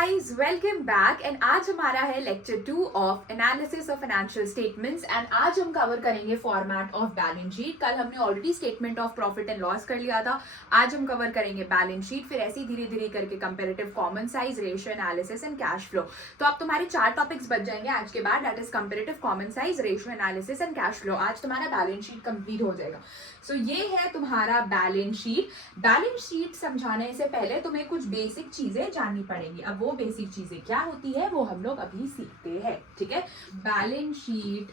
Guys, welcome back. And आज हमारा है lecture 2 of analysis of financial statements. And आज हम कवर करेंगे फॉर्मेट ऑफ बैलेंस शीट। कल हमने already statement of profit and loss कर लिया था। आज हम कवर करेंगे बैलेंस शीट, फिर ऐसे धीरे धीरे करके comparative common size, ratio analysis and cash flow. तो अब तुम्हारे 4 टॉपिक्स बच जाएंगे आज के बाद, that is comparative common size, ratio analysis and cash flow. आज तुम्हारा बैलेंस शीट कंप्लीट हो जाएगा। सो ये है तुम्हारा बैलेंस शीट। बैलेंस शीट समझाने से पहले तुम्हें कुछ बेसिक चीजें जाननी पड़ेंगी। अब वो बेसिक चीजें क्या होती है वो हम लोग अभी सीखते हैं, ठीक है। Balance sheet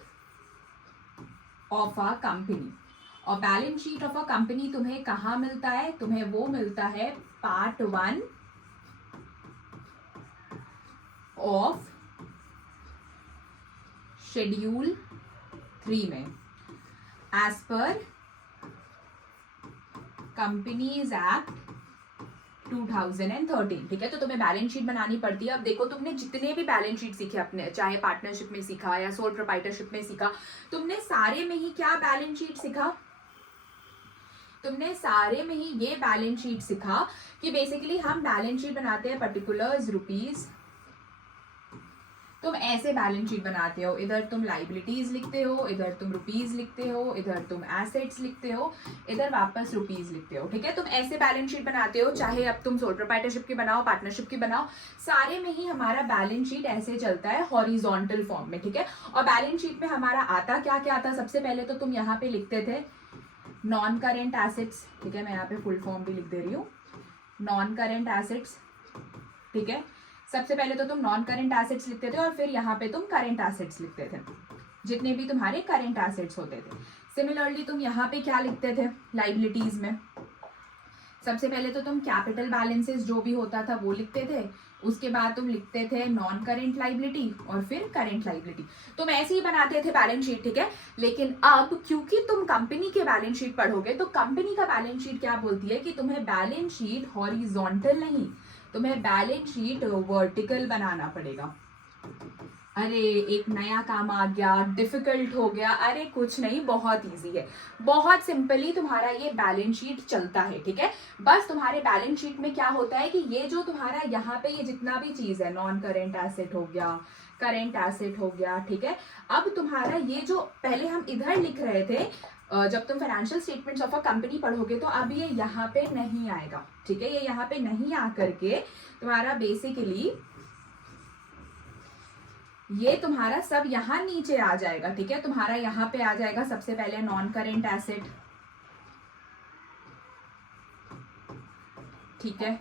of a company, और balance sheet of a company तुम्हें कहाँ मिलता है? तुम्हें वो मिलता है पार्ट 1 ऑफ शेड्यूल 3 में, एज पर कंपनीज एक्ट 2013, ठीक है। तो तुम्हें बैलेंस शीट बनानी पड़ती है। अब देखो, तुमने जितने भी बैलेंस शीट सीखे अपने, चाहे पार्टनरशिप में सीखा या सोल प्रोप्राइटरशिप में सीखा, तुमने सारे में ही क्या बैलेंस शीट सीखा? तुमने सारे में ही ये बैलेंस शीट सीखा कि बेसिकली हम बैलेंस शीट बनाते हैं पर्टिकुलर्स रुपीज। तुम ऐसे बैलेंस शीट बनाते हो, इधर तुम लाइबिलिटीज लिखते हो, इधर तुम रुपीज लिखते हो, इधर तुम एसेट्स लिखते हो, इधर वापस रुपीज लिखते हो, ठीक है। तुम ऐसे बैलेंस शीट बनाते हो, चाहे अब तुम सोल प्रोप्राइटरशिप की बनाओ, पार्टनरशिप की बनाओ, सारे में ही हमारा बैलेंस शीट ऐसे चलता है हॉरिजॉन्टल फॉर्म में, ठीक है। और बैलेंस शीट में हमारा आता क्या क्या आता? सबसे पहले तो तुम यहाँ पे लिखते थे नॉन करेंट एसेट्स, ठीक है। मैं यहाँ पे फुल फॉर्म भी लिख दे रही हूँ, नॉन करेंट एसेट्स, ठीक है। सबसे पहले तो तुम नॉन करेंट एसेट्स लिखते थे और फिर यहाँ पे तुम करेंट एसेट्स लिखते थे, जितने भी तुम्हारे करेंट एसेट्स होते थे। सिमिलरली तुम यहाँ पे क्या लिखते थे? लाइबिलिटीज में सबसे पहले तो तुम कैपिटल बैलेंसेस जो भी होता था वो लिखते थे, उसके बाद तुम लिखते थे नॉन करेंट लाइबिलिटी और फिर करेंट लाइबिलिटी। तुम ऐसे ही बनाते थे बैलेंस शीट, ठीक है। लेकिन अब क्योंकि तुम कंपनी के बैलेंस शीट पढ़ोगे, तो कंपनी का बैलेंस शीट क्या बोलती है कि तुम्हें बैलेंस शीट हॉरिजॉन्टल नहीं, तुम्हें बैलेंस शीट वर्टिकल बनाना पड़ेगा। अरे एक नया काम आ गया, डिफिकल्ट हो गया? अरे कुछ नहीं, बहुत इजी है, बहुत सिंपली तुम्हारा ये बैलेंस शीट चलता है, ठीक है। बस तुम्हारे बैलेंस शीट में क्या होता है कि ये जो तुम्हारा यहाँ पे ये जितना भी चीज है, नॉन करेंट एसेट हो गया, करेंट एसेट हो गया, ठीक है। अब तुम्हारा ये जो पहले हम इधर लिख रहे थे, जब तुम financial statements of a company पढ़ोगे तो अब ये यहाँ पे नहीं आएगा, ठीक है। ये यहाँ पे नहीं आकर के तुम्हारा बेसिकली ये तुम्हारा सब यहाँ नीचे आ जाएगा, ठीक है। तुम्हारा यहाँ पे आ जाएगा सबसे पहले नॉन करेंट एसेट, ठीक है।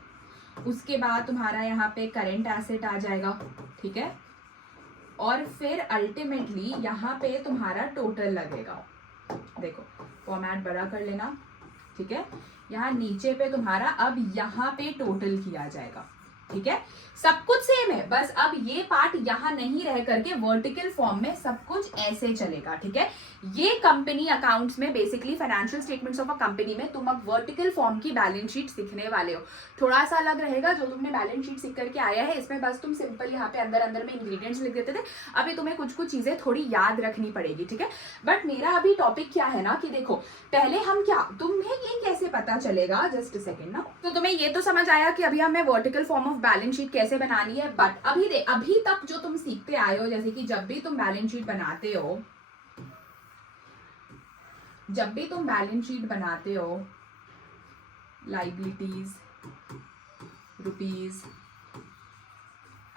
उसके बाद तुम्हारा यहाँ पे करेंट एसेट आ जाएगा, ठीक है। और फिर अल्टीमेटली यहाँ पे तुम्हारा टोटल लगेगा। देखो फॉर्मेट बड़ा कर लेना, ठीक है। यहाँ नीचे पे तुम्हारा अब यहाँ पे टोटल किया जाएगा, ठीक है। सब कुछ सेम है, बस अब ये पार्ट यहाँ नहीं रह करके वर्टिकल फॉर्म में सब कुछ ऐसे चलेगा, ठीक है। ये कंपनी अकाउंट्स में basically financial statements of a company में तुम अब वर्टिकल फॉर्म की बैलेंस शीट सीखने वाले हो। थोड़ा सा अलग रहेगा जो तुमने बैलेंस शीट सीख करके आया है, इसमें बस तुम सिंपल यहाँ पे अंदर अंदर में इंग्रेडिएंट्स लिख देते थे। अभी तुम्हें कुछ कुछ चीजें थोड़ी याद रखनी पड़ेगी, ठीक है। बट मेरा अभी टॉपिक क्या है ना कि देखो, पहले हम क्या, तुम्हें ये कैसे पता चलेगा, जस्ट सेकेंड ना। तो तुम्हें ये तो समझ आया कि अभी हमें vertical form of balance sheet कैसे बनानी है। बट अभी तक जो तुम सीखते आए हो, जैसे कि जब भी तुम बैलेंस शीट बनाते हो, लाइबिलिटीज, रुपीज,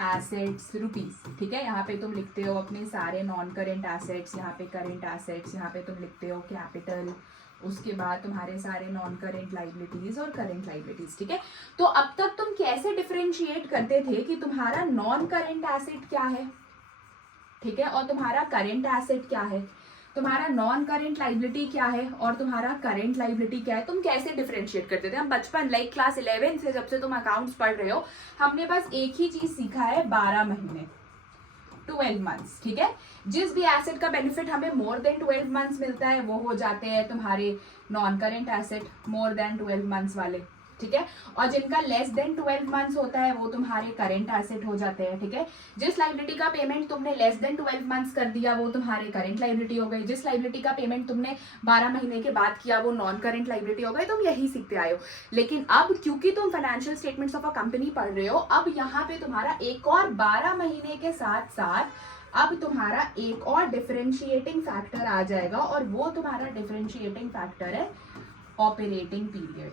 एसेट्स, रुपीज, ठीक है। यहाँ पे तुम लिखते हो अपने सारे नॉन करेंट एसेट्स, यहाँ पे करेंट एसेट्स, यहाँ पे तुम लिखते हो कैपिटल, उसके बाद तुम्हारे सारे नॉन करेंट लाइबिलिटीज और करेंट लाइबिलिटीज, ठीक है। तो अब तक तुम कैसे डिफरेंशिएट करते थे कि तुम्हारा नॉन करेंट एसेट क्या है, ठीक है, और तुम्हारा करेंट एसेट क्या है, तुम्हारा नॉन करेंट लाइबिलिटी क्या है और तुम्हारा करेंट लाइबिलिटी क्या है? तुम कैसे डिफरेंशिएट करते थे? हम बचपन लाइक क्लास 11 से जब से तुम अकाउंट्स पढ़ रहे हो, हमने बस एक ही चीज सीखा है, 12 महीने, 12 मंथ्स, ठीक है। जिस भी एसेट का बेनिफिट हमें मोर देन 12 मंथ्स मिलता है वो हो जाते हैं तुम्हारे non current asset, more than 12 months वाले, ठीक है। और जिनका लेस देन 12 मंथ्स होता है वो तुम्हारे करंट एसेट हो जाते हैं, ठीक है। जिस लाइबिलिटी का पेमेंट तुमने लेस देन 12 मंथ्स कर दिया वो तुम्हारे करंट लाइबिलिटी हो गई, जिस लाइबिलिटी का पेमेंट तुमने 12 महीने के बाद किया वो नॉन करंट लाइबिलिटी हो गई। तुम यही सीखते आए हो। लेकिन अब क्योंकि तुम financial statements of a company पढ़ रहे हो, अब यहाँ पे तुम्हारा एक और 12 महीने के साथ साथ अब तुम्हारा एक और डिफरेंशिएटिंग फैक्टर आ जाएगा, और वो तुम्हारा डिफरेंशिएटिंग फैक्टर है ऑपरेटिंग पीरियड।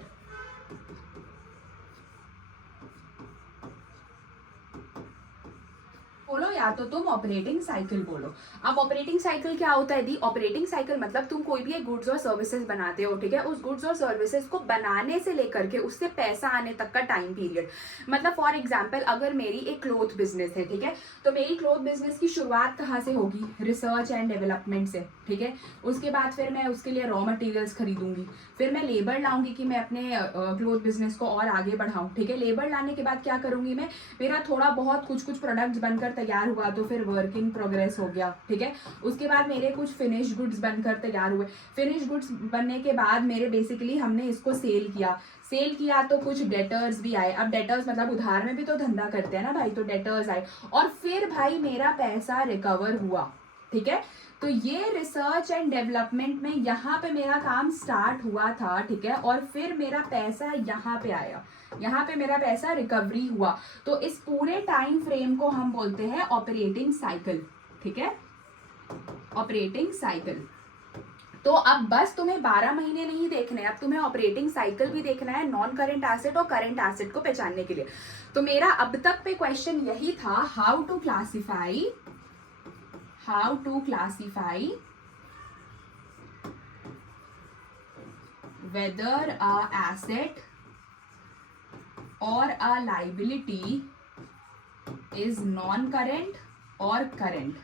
बोलो या तो तुम ऑपरेटिंग साइकिल बोलो। अब ऑपरेटिंग साइकिल क्या होता है दी? ऑपरेटिंग साइकिल मतलब तुम कोई भी एक गुड्स और सर्विसेज बनाते हो, ठीक है। उस गुड्स और सर्विसेज को बनाने से लेकर के उससे पैसा आने तक का टाइम पीरियड। मतलब फॉर एग्जांपल अगर मेरी एक क्लोथ बिजनेस है, ठीक है, तो मेरी क्लोथ बिजनेस की शुरुआत कहाँ से होगी? रिसर्च एंड डेवलपमेंट से, ठीक है। उसके बाद फिर मैं उसके लिए रॉ मटेरियल्स खरीदूंगी, फिर मैं लेबर लाऊंगी कि मैं अपने क्लोथ बिजनेस को और आगे बढ़ाऊं, ठीक है। लेबर लाने के बाद क्या करूंगी मैं? मेरा थोड़ा बहुत कुछ प्रोडक्ट्स बनकर तैयार हुआ तो फिर वर्क इन प्रोग्रेस हो गया, ठीक है। उसके बाद मेरे कुछ फिनिश गुड्स बनकर तैयार हुए, फिनिश गुड्स बनने के बाद मेरे बेसिकली हमने इसको सेल किया तो कुछ डेटर्स भी आए। अब डेटर्स मतलब उधार में भी तो धंधा करते हैं ना भाई, तो डेटर्स आए और फिर भाई मेरा पैसा रिकवर हुआ, ठीक है। तो ये रिसर्च एंड डेवलपमेंट में यहाँ पे मेरा काम स्टार्ट हुआ था, ठीक है, और फिर मेरा पैसा यहाँ पे आया, यहाँ पे मेरा पैसा रिकवरी हुआ। तो इस पूरे टाइम फ्रेम को हम बोलते हैं ऑपरेटिंग साइकिल, ठीक है, ऑपरेटिंग साइकिल। तो अब बस तुम्हें 12 महीने नहीं देखने, अब तुम्हें ऑपरेटिंग साइकिल भी देखना है नॉन करेंट एसेट और करेंट एसेट को पहचानने के लिए। तो मेरा अब तक पे क्वेश्चन यही था, how to classify whether a asset or a liability is non-current or current.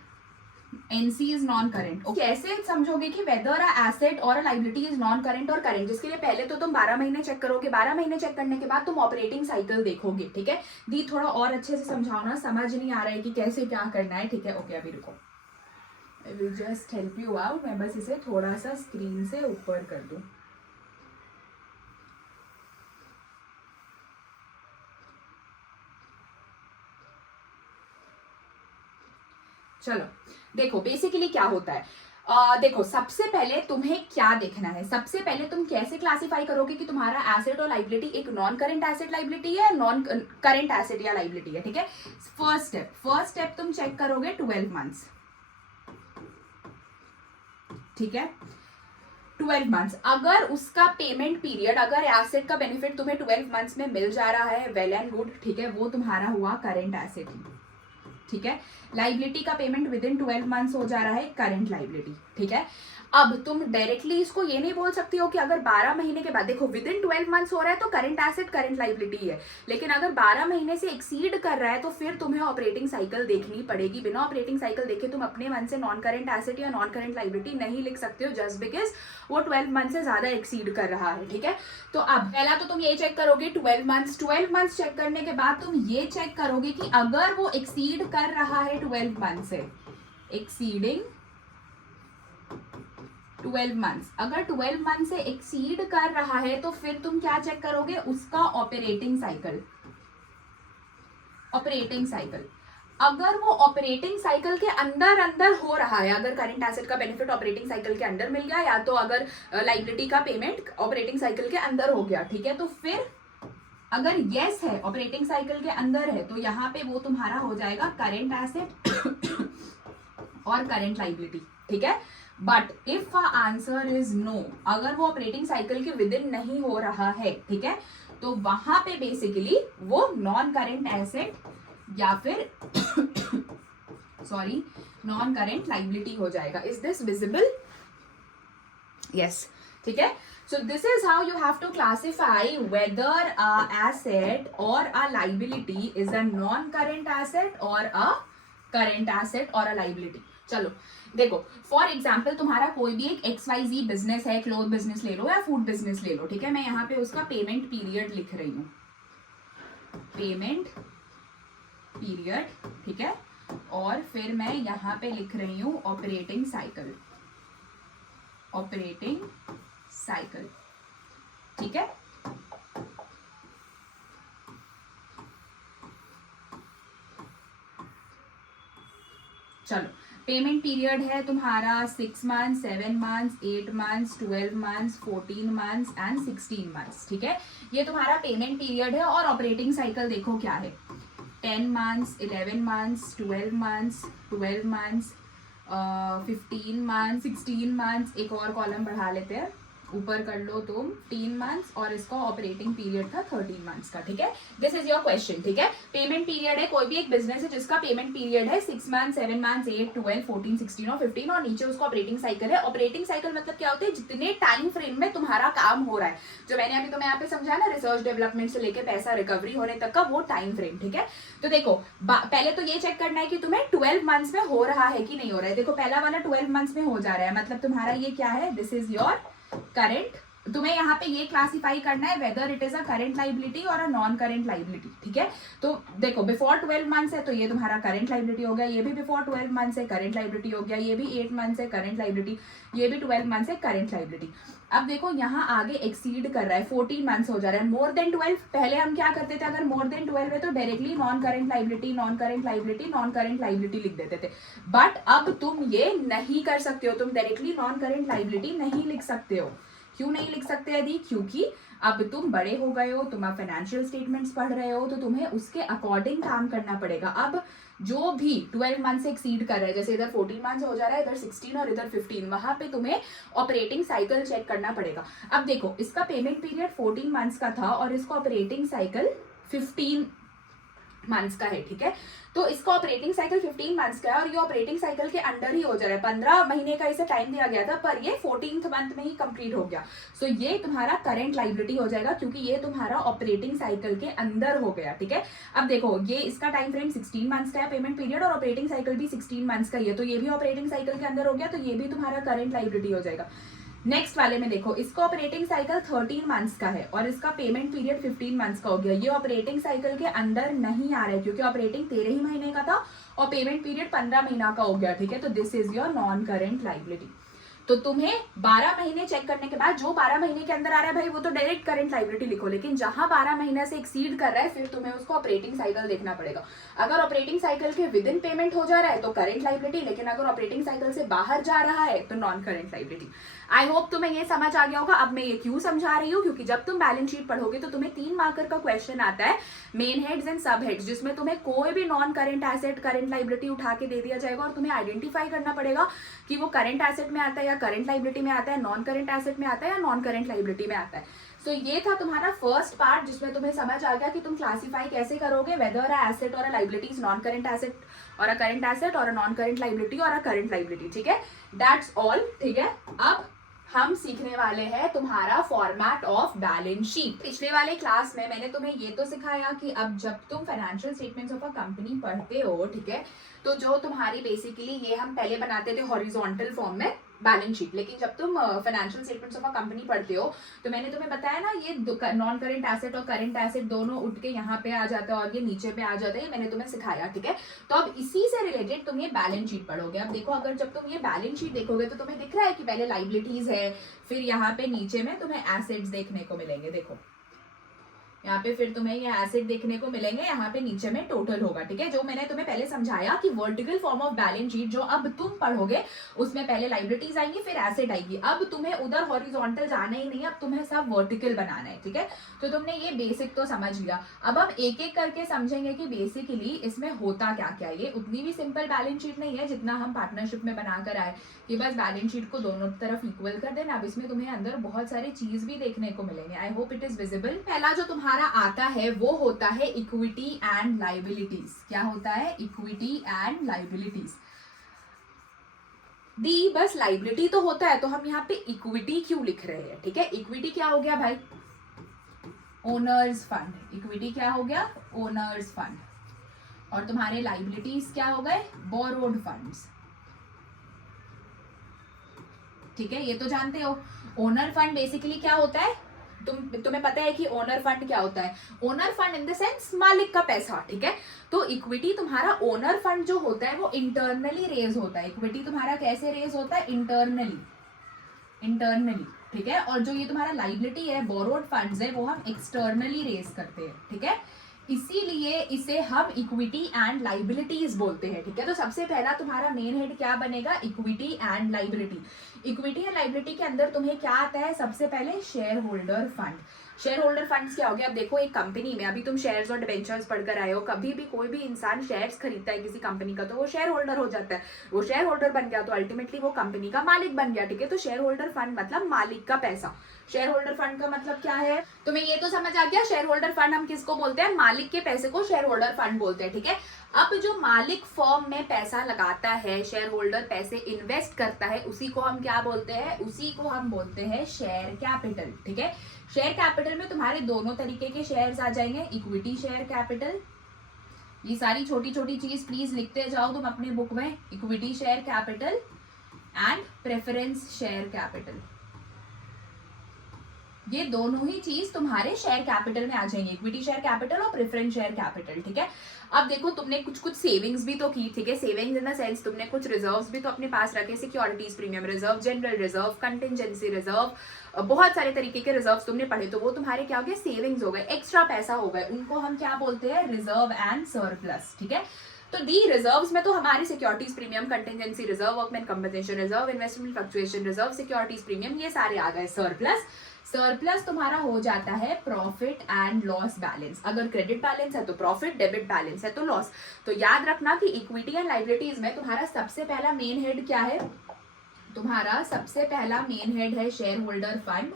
NC is non-current. Okay. कैसे समझोगे कि whether a asset or a liability is non-current और current? जिसके लिए पहले तो तुम 12 महीने चेक करोगे, 12 महीने चेक करने के बाद तुम ऑपरेटिंग साइकिल देखोगे, ठीक है। दी थोड़ा और अच्छे से समझाओ ना, समझ नहीं आ रहा है कि कैसे क्या करना है, ठीक है। ओके अभी रुको, I will just help you out. मैं बस इसे थोड़ा सा स्क्रीन से ऊपर कर दूं। चलो देखो बेसिकली क्या होता है। देखो सबसे पहले तुम्हें क्या देखना है, सबसे पहले तुम कैसे क्लासिफाई करोगे कि तुम्हारा एसेट और लाइबिलिटी एक नॉन करेंट एसेट लाइबिलिटी है, नॉन करेंट एसेट या लाइबिलिटी है, ठीक है। फर्स्ट स्टेप तुम चेक करोगे 12 मंथ्स, ठीक है। 12 मंथ्स अगर उसका पेमेंट पीरियड, अगर एसेट का बेनिफिट तुम्हें 12 मंथ्स में मिल जा रहा है, वेल एंड गुड, ठीक है, वो तुम्हारा हुआ करेंट एसेट, ठीक है। लाइबिलिटी का पेमेंट विद इन 12 मंथ्स हो जा रहा है, करंट लाइबिलिटी, ठीक है। अब तुम डायरेक्टली इसको ये नहीं बोल सकती हो कि अगर 12 महीने के बाद, देखो विद इन 12 मंथ्स हो रहा है तो करंट एसेट करंट लाइबिलिटी है, लेकिन अगर 12 महीने से एक्सीड कर रहा है तो फिर तुम्हें ऑपरेटिंग साइकिल देखनी पड़ेगी। बिना ऑपरेटिंग साइकिल देखे तुम अपने मन से नॉन करंट एसेट या नॉन करंट लाइबिलिटी नहीं लिख सकते हो, जस्ट बिकॉज वो 12 मंथ से ज्यादा एक्सीड कर रहा है, ठीक है। तो अब पहला तो तुम ये चेक करोगे 12 मंथ्स चेक करने के बाद तुम ये चेक करोगे कि अगर वो एक्सीड कर रहा है 12 मंथ से, एक्सीडिंग 12 मंथ्स, अगर 12 मंथ से एक्सीड कर रहा है तो फिर तुम क्या चेक करोगे? उसका ऑपरेटिंग साइकिल। अगर वो ऑपरेटिंग साइकिल के अंदर हो रहा है, अगर करंट एसेट का बेनिफिट ऑपरेटिंग साइकिल के अंदर मिल गया, या तो अगर लाइबिलिटी का पेमेंट ऑपरेटिंग साइकिल के अंदर हो गया, ठीक है, तो फिर अगर यस है, ऑपरेटिंग साइकिल के अंदर है, तो यहाँ पे वो तुम्हारा हो जाएगा करंट एसेट और करंट लाइबिलिटी, ठीक है। But if answer is no, अगर वो ऑपरेटिंग साइकिल के विद इन नहीं हो रहा है, ठीक है, तो वहां पे बेसिकली वो नॉन करंट एसेट या फिर सॉरी नॉन करंट लाइबिलिटी हो जाएगा। Is this visible? यस, ठीक है। So this is how you have to classify whether a asset or a liability is a non-current asset or a current asset or a liability. चलो देखो, for example तुम्हारा कोई भी एक XYZ business है, cloth business ले लो या food business ले लो, ठीक है। मैं यहाँ पे उसका पेमेंट पीरियड लिख रही हूँ, पेमेंट पीरियड, ठीक है, और फिर मैं यहाँ पे लिख रही हूँ ऑपरेटिंग साइकिल, ठीक है। चलो, पेमेंट पीरियड है तुम्हारा 6 months, 7 months, 8 months, 12 months, 14 months and 16 months, ठीक है। ये तुम्हारा पेमेंट पीरियड है। और ऑपरेटिंग साइकिल देखो क्या है, 10 months, 11 months, 12 months, 12 months, 15 months, 16 months, एक और कॉलम बढ़ा लेते हैं, ऊपर कर लो तुम 3 मंथ्स, और इसका ऑपरेटिंग पीरियड था 13 मंथ्स का, ठीक है। दिस इज योर क्वेश्चन, ठीक है। पेमेंट पीरियड है, कोई भी एक बिजनेस है जिसका पेमेंट पीरियड है 6 मंथ्स, 7 मंथ्स, 8, 12, 14, 16 और 15, और नीचे उसका ऑपरेटिंग साइकिल है। ऑपरेटिंग साइकिल मतलब क्या होता है, जितने टाइम फ्रेम में तुम्हारा काम हो रहा है, जो मैंने अभी तुम्हें यहाँ पे समझाया ना, रिसर्च डेवलपमेंट से लेके पैसा रिकवरी होने तक का वो टाइम फ्रेम, ठीक है। तो देखो, पहले तो ये चेक करना है कि तुम्हें 12 मंथ्स में हो रहा है कि नहीं हो रहा है। देखो, पहला वाला 12 मंथ्स में हो जा रहा है, मतलब तुम्हारा ये क्या है, दिस इज योर करेंट। तुम्हें यहाँ पे ये क्लासिफाई करना है whether it is a current liability और अ नॉन करेंट लाइबिलिटी, ठीक है। तो देखो, बिफोर 12 मंथ्स है तो ये तुम्हारा करेंट लाइबिलिटी हो गया, ये भी बिफोर 12 मंथ्स है करेंट लाइबिलिटी हो गया, ये भी 8 मंथ्स है करेंट लाइबिलिटी, ये भी 12 मंथ्स है करेंट लाइबिलिटी। अब देखो, यहाँ आगे एक्सीड कर रहा है, 14 मंथ्स हो जा रहा है, मोर देन 12। पहले हम क्या करते थे, अगर मोर देन 12 है तो directly non current liability, non current liability, non current liability लिख देते थे। बट अब तुम ये नहीं कर सकते हो, तुम डायरेक्टली नॉन करेंट लाइबिलिटी नहीं लिख सकते हो। क्यों नहीं लिख सकते यदि, क्योंकि अब तुम बड़े हो गए हो, तुम अब फाइनेंशियल स्टेटमेंट्स पढ़ रहे हो, तो तुम्हें उसके अकॉर्डिंग काम करना पड़ेगा। अब जो भी 12 मंथ से एक्सीड कर रहा है, जैसे इधर 14 मंथ हो जा रहा है, इधर 16 और इधर 15, वहां पे तुम्हें ऑपरेटिंग साइकिल चेक करना पड़ेगा। अब देखो, इसका पेमेंट पीरियड 14 मंथ्स का था और इसका ऑपरेटिंग साइकिल 15 मंथ्स का है, ठीक है। तो इसका ऑपरेटिंग साइकिल 15 मंथ्स का है और ये ऑपरेटिंग साइकिल के अंडर ही हो जा रहा है। 15 महीने का इसे टाइम दिया गया था, पर ये 14th मंथ में ही कंप्लीट हो गया। सो ये तुम्हारा करंट लाइबिलिटी हो जाएगा, क्योंकि ये तुम्हारा ऑपरेटिंग साइकिल के अंदर हो गया, ठीक है। अब देखो, ये इसका टाइम फ्रेम 16 मंथ्स का है पेमेंट पीरियड, और ऑपरेटिंग साइकिल भी 16 मंथ्स का ही है, तो ये भी ऑपरेटिंग साइकिल के अंदर हो गया, तो ये भी तुम्हारा करंट लाइबिलिटी हो जाएगा। नेक्स्ट वाले में देखो, इसका ऑपरेटिंग साइकिल 13 मंथ्स का है और इसका पेमेंट पीरियड 15 मंथ्स का हो गया। ये ऑपरेटिंग साइकिल के अंदर नहीं आ रहा है, क्योंकि ऑपरेटिंग 13 ही महीने का था और पेमेंट पीरियड 15 महीना का हो गया, ठीक है। तो this is your non current liability. तो तुम्हें 12 महीने चेक करने के बाद जो 12 महीने के अंदर आ रहा है भाई, वो तो डायरेक्ट करंट लाइबिलिटी लिखो, लेकिन जहां 12 महीना से एक्सीड कर रहा है, फिर तुम्हें उसको ऑपरेटिंग साइकिल देखना पड़ेगा। अगर ऑपरेटिंग साइकिल के विद इन पेमेंट हो जा रहा है तो करंट लाइबिलिटी, लेकिन अगर ऑपरेटिंग साइकिल से बाहर जा रहा है तो non current liability. I hope तुम्हें ये समझ आ गया होगा। अब मैं ये क्यों समझा रही हूँ, क्योंकि जब तुम बैलेंस शीट पढ़ोगे तो तुम्हें 3 मार्कर का क्वेश्चन आता है, मेन हेड्स एंड सब हेड्स, जिसमें तुम्हें कोई भी non current asset current liability उठा के दे दिया जाएगा और तुम्हें आइडेंटिफाई करना पड़ेगा कि वो करंट एसेट में आता है या करंट लाइबिलिटी में आता है, नॉन करंट एसेट में आता है या नॉन करंट लाइबिलिटी में आता है। सो ये था तुम्हारा फर्स्ट पार्ट, जिसमें तुम्हें समझ आ गया कि तुम क्लासिफाई कैसे करोगे वेदर अ एसेट और a liability is non current asset और अ करंट एसेट और अ नॉन करंट लाइबिलिटी और अ करंट लाइबिलिटी, ठीक है। दैट्स ऑल, ठीक है। अब हम सीखने वाले हैं तुम्हारा फॉर्मेट ऑफ बैलेंस शीट। पिछले वाले क्लास में मैंने तुम्हें ये तो सिखाया कि अब जब तुम financial statements of a company पढ़ते हो, ठीक है, तो जो तुम्हारी बेसिकली ये हम पहले बनाते थे हॉरिजॉन्टल फॉर्म में बैलेंस शीट, लेकिन जब तुम financial statements of a company पढ़ते हो तो मैंने तुम्हें बताया ना, ये नॉन करंट एसेट और करंट एसेट दोनों उठ के यहाँ पे आ जाता है और ये नीचे पे आ जाता है, मैंने तुम्हें सिखाया, ठीक है। तो अब इसी से रिलेटेड तुम ये बैलेंस शीट पढ़ोगे। अब देखो, अगर जब तुम ये बैलेंस शीट देखोगे तो तुम्हें दिख रहा है कि पहले लाइबिलिटीज है, फिर यहाँ पे नीचे में तुम्हें एसेट्स देखने को मिलेंगे। देखो यहाँ पे फिर तुम्हें ये एसेट देखने को मिलेंगे, यहाँ पे नीचे में टोटल होगा, ठीक है। जो मैंने तुम्हें पहले समझाया कि vertical form of balance sheet जो अब तुम पढ़ोगे उसमें पहले लाइबिलिटीज आएंगी फिर एसेट आएगी। अब तुम्हें उधर हॉरिजॉन्टल जाना ही नहीं, अब तुम्हें सब वर्टिकल बनाना है, ठीक है। तो तुमने ये बेसिक तो समझ लिया। अब हम एक एक करके समझेंगे कि बेसिकली इसमें होता क्या क्या। ये उतनी भी सिंपल बैलेंस शीट नहीं है जितना हम पार्टनरशिप में बनाकर आए कि बस बैलेंस शीट को दोनों तरफ इक्वल कर देना। अब इसमें तुम्हें अंदर बहुत सारी चीज भी देखने को मिलेंगे। I hope it is visible. पहला जो तुम्हारा आता है वो होता है इक्विटी एंड लाइबिलिटीज। क्या होता है? Equity and liabilities. दी बस लाइबिलिटी तो होता है, तो हम यहाँ पे इक्विटी क्यों लिख रहे हैं, ठीक है। इक्विटी क्या हो गया भाई? Owner's fund. इक्विटी क्या हो गया? Owner's fund. और तुम्हारे लाइबिलिटीज क्या हो गए? बोरोड फंड्स, ठीक है। ये तो जानते हो। ओनर फंड बेसिकली क्या होता है, तुम्हें पता है कि ओनर फंड क्या होता है? Owner fund in the sense मालिक का पैसा, ठीक है। तो इक्विटी तुम्हारा ओनर फंड जो होता है वो इंटरनली रेज होता है। इक्विटी तुम्हारा कैसे रेज होता है? इंटरनली, ठीक है। और जो ये तुम्हारा लाइबिलिटी है, बोरोड फंड्स है, वो हम एक्सटर्नली रेज करते हैं, ठीक है। इसीलिए इसे हम इक्विटी एंड लाइबिलिटीज बोलते हैं, ठीक है। तो सबसे पहला तुम्हारा मेन हेड क्या बनेगा, equity and liability. Equity and liability के अंदर तुम्हें क्या आता है, सबसे पहले share holder fund. Share holder funds क्या हो गया, अब देखो एक कंपनी में, अभी तुम शेयर्स और डिबेंचर्स पढ़कर आए हो, कभी भी कोई भी इंसान शेयर्स खरीदता है किसी कंपनी का तो वो शेयर होल्डर हो जाता है। वो शेयर होल्डर बन गया तो अल्टीमेटली वो कंपनी का मालिक बन गया, ठीक है। तो शेयर होल्डर फंड मतलब मालिक का पैसा। शेयर होल्डर फंड का मतलब क्या है, तुम्हें ये तो समझ आ गया। शेयर होल्डर फंड हम किसको बोलते हैं, मालिक के पैसे को शेयर होल्डर फंड बोलते हैं, ठीक है। अब जो मालिक फर्म में पैसा लगाता है, शेयर होल्डर पैसे इन्वेस्ट करता है, उसी को हम क्या बोलते हैं, उसी को हम बोलते हैं शेयर कैपिटल, ठीक है। शेयर कैपिटल में तुम्हारे दोनों तरीके के शेयर्स आ जाएंगे, इक्विटी शेयर कैपिटल, ये सारी छोटी छोटी चीज प्लीज लिखते जाओ तुम अपने बुक में, equity share capital and preference share capital. ये दोनों ही चीज तुम्हारे शेयर कैपिटल में आ जाएंगे, इक्विटी शेयर कैपिटल और प्रेफरेंस शेयर कैपिटल, ठीक है। अब देखो तुमने कुछ सेविंग्स भी तो की, ठीक है। सेविंग्स इन द सेंस तुमने कुछ रिजर्व्स भी तो अपने पास रखे, securities premium reserve, general reserve, contingency reserve, बहुत सारे तरीके के रिजर्व्स तुमने पढ़े, तो वो तुम्हारे क्या हो गए, सेविंग्स हो गए, एक्स्ट्रा पैसा हो गए, उनको हम क्या बोलते हैं, रिजर्व एंड सरप्लस, ठीक है। तो डी रिजर्व्स में तो हमारी securities premium, contingency reserve, workman compensation reserve, investment fluctuation reserve, securities premium, ये सारे आ गए। सरप्लस, सरप्लस तुम्हारा हो जाता है प्रॉफिट एंड लॉस बैलेंस। अगर क्रेडिट बैलेंस है तो प्रॉफिट, डेबिट बैलेंस है तो लॉस। तो याद रखना कि इक्विटी एंड लाइबिलिटीज में तुम्हारा सबसे पहला मेन हेड क्या है, तुम्हारा सबसे पहला मेन हेड है शेयर होल्डर फंड,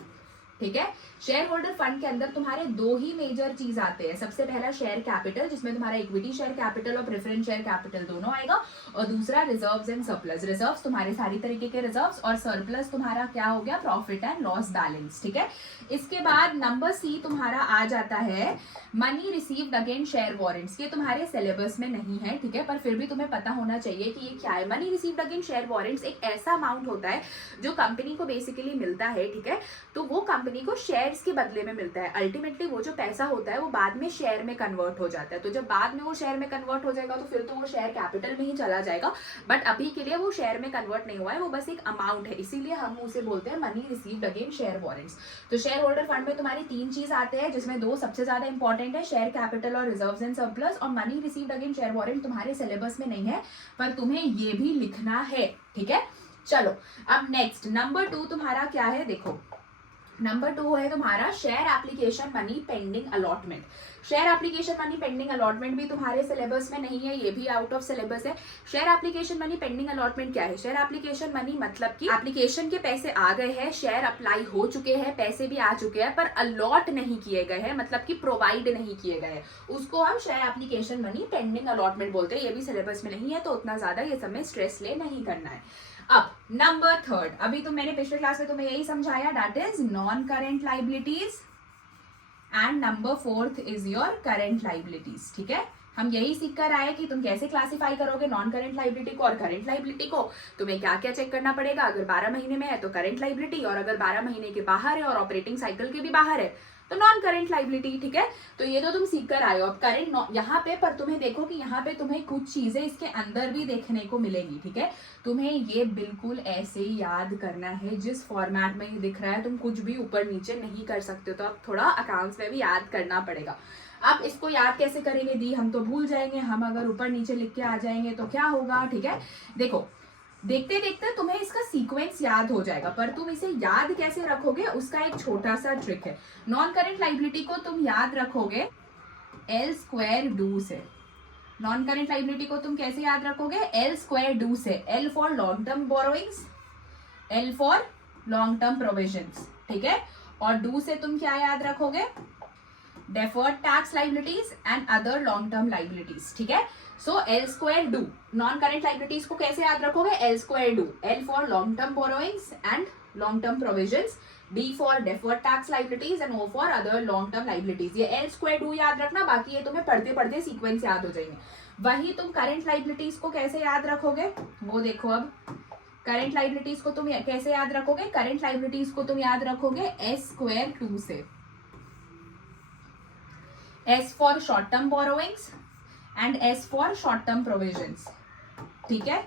ठीक है। शेयर होल्डर फंड के अंदर तुम्हारे दो ही मेजर चीज आते हैं, सबसे पहला शेयर कैपिटल जिसमें तुम्हारा इक्विटी शेयर कैपिटल और प्रेफरेंस शेयर कैपिटल दोनों आएगा, और दूसरा रिजर्व्स एंड सरप्लस। रिजर्व्स तुम्हारे सारी तरीके के रिजर्व्स, और सरप्लस तुम्हारा क्या हो गया, प्रॉफिट एंड लॉस बैलेंस, ठीक है। इसके बाद नंबर सी तुम्हारा आ जाता है money received against share warrants. ये तुम्हारे सिलेबस में नहीं है, ठीक है, पर फिर भी तुम्हें पता होना चाहिए कि ये क्या है। Money received against share warrants एक ऐसा अमाउंट होता है जो कंपनी को बेसिकली मिलता है, ठीक है। तो वो कंपनी को शेयर्स के बदले में मिलता है। अल्टीमेटली वो जो पैसा होता है वो बाद में शेयर में कन्वर्ट हो जाता है। तो जब बाद में वो शेयर में कन्वर्ट हो जाएगा तो फिर तो वो शेयर कैपिटल में ही चला जाएगा, बट अभी के लिए वो शेयर में कन्वर्ट नहीं हुआ है, वो बस एक अमाउंट है, इसीलिए हम उसे बोलते हैं money received against share warrants. तो शेयर होल्डर फंड में तुम्हारी तीन चीज आते हैं, जिसमें दो सबसे ज्यादा इंपॉर्टेंट है, शेयर कैपिटल और रिजर्व्स एंड सरप्लस। और money received against share warrant तुम्हारे सिलेबस में नहीं है, पर तुम्हें ये भी लिखना है, ठीक है। चलो अब नेक्स्ट नंबर 2 तुम्हारा क्या है, देखो नंबर 2 है तुम्हारा share application money pending allotment. Share application money pending allotment भी तुम्हारे सिलेबस में नहीं है, ये भी आउट ऑफ सिलेबस है। Share application money pending allotment क्या है, शेयर एप्लीकेशन मनी मतलब कि एप्लीकेशन के पैसे आ गए हैं, शेयर अप्लाई हो चुके हैं, पैसे भी आ चुके हैं, पर अलॉट नहीं किए गए हैं, मतलब कि प्रोवाइड नहीं किए गए हैं, उसको हम share application money pending allotment बोलते हैं। ये भी सिलेबस में नहीं है, तो उतना ज्यादा ये सब में स्ट्रेस ले नहीं करना है। अब नंबर 3, अभी तो मैंने पिछले क्लास में तुम्हें यही समझाया, that is non current liabilities, and number 4 is your current liabilities, ठीक है। हम यही सीख कर आए कि तुम कैसे क्लासिफाई करोगे नॉन करेंट लाइबिलिटी को और करेंट लाइबिलिटी को। तुम्हें क्या क्या चेक करना पड़ेगा, अगर 12 महीने में है तो करेंट लाइबिलिटी, और अगर 12 महीने के बाहर है और ऑपरेटिंग साइकिल के भी बाहर है तो नॉन करेंट लाइबिलिटी, ठीक है। तो ये तो तुम सीख कर आए हो। अब करेंट यहाँ पे, पर तुम्हें देखो कि यहाँ पे तुम्हें कुछ चीजें इसके अंदर भी देखने को मिलेगी, ठीक है। तुम्हें ये बिल्कुल ऐसे ही याद करना है, जिस फॉर्मेट में ये दिख रहा है तुम कुछ भी ऊपर नीचे नहीं कर सकते हो, तो अब थोड़ा अकाउंट्स में भी याद करना पड़ेगा। अब इसको याद कैसे करेंगे दी, हम तो भूल जाएंगे, हम अगर ऊपर नीचे लिख के आ जाएंगे तो क्या होगा, ठीक है। देखो देखते देखते तुम्हें इसका सीक्वेंस याद हो जाएगा, पर तुम इसे याद कैसे रखोगे उसका एक छोटा सा ट्रिक है। नॉन करेंट लाइबिलिटी को तुम याद रखोगे L स्क्वायर डू से। नॉन करेंट लाइबिलिटी को तुम कैसे याद रखोगे, L स्क्वायर डू से। L for long term borrowings, L for long term provisions, ठीक है। और डू से तुम क्या याद रखोगे, deferred tax liabilities and other long term liabilities, ठीक है। So L square do, non current liabilities को कैसे याद रखोगे, L square do, L for long term borrowings and long term provisions, D for deferred tax liabilities and O for other long term liabilities. ये L square two याद रखना, बाकी ये तुम्हें पढ़ते पढ़ते सीक्वेंस याद हो जाएंगे। वही तुम करेंट लाइबिलिटीज को कैसे याद रखोगे, वो देखो। अब करेंट लाइबिलिटीज को तुम कैसे याद रखोगे, करेंट लाइबिलिटीज को तुम याद रखोगे एस स्क्वायर टू से। S for short term borrowings and S for short term provisions, ठीक है।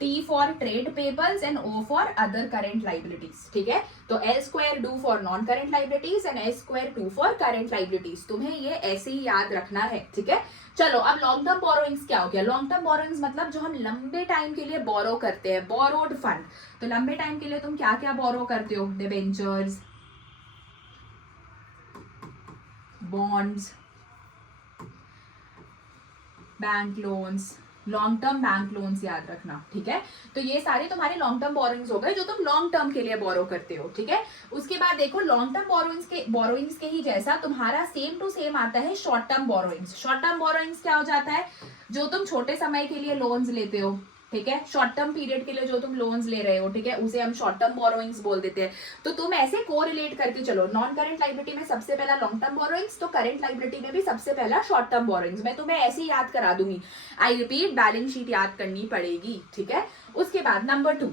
T for trade payables and O for other current liabilities, ठीक है। तो L square two for non current liabilities and S square two for current liabilities. तुम्हें ये ऐसे ही याद रखना है, ठीक है। चलो अब लॉन्ग टर्म बोरोइंग्स क्या हो गया? लॉन्ग टर्म बोरोइंग्स मतलब जो हम लंबे टाइम के लिए बोरो करते हैं, बोरोड फंड। तो लंबे टाइम के लिए तुम क्या क्या बोरो करते हो? Debentures, bonds, bank loans, long term bank loans याद रखना, ठीक है। तो ये सारे तुम्हारे लॉन्ग टर्म बोरोइंग्स हो गए जो तुम लॉन्ग टर्म के लिए बोरो करते हो, ठीक है। उसके बाद देखो लॉन्ग टर्म बोरोइंग्स के ही जैसा तुम्हारा सेम टू सेम आता है short term borrowings. Short term borrowings क्या हो जाता है? जो तुम छोटे समय के लिए लोन्स लेते हो, ठीक है, शॉर्ट टर्म पीरियड के लिए जो तुम लोन्स ले रहे हो, ठीक है, उसे हम शॉर्ट टर्म बोरोइंग्स बोल देते हैं। तो तुम ऐसे कोरिलेट करके चलो, नॉन करेंट लाइबिलिटी में सबसे पहला लॉन्ग टर्म बोरोइंग्स, तो करेंट लाइबिलिटी में भी सबसे पहला शॉर्ट टर्म बोरोइंग्स। मैं तुम्हें ऐसे ही याद करा दूंगी, आई रिपीट, बैलेंस शीट याद करनी पड़ेगी, ठीक है। उसके बाद number 2,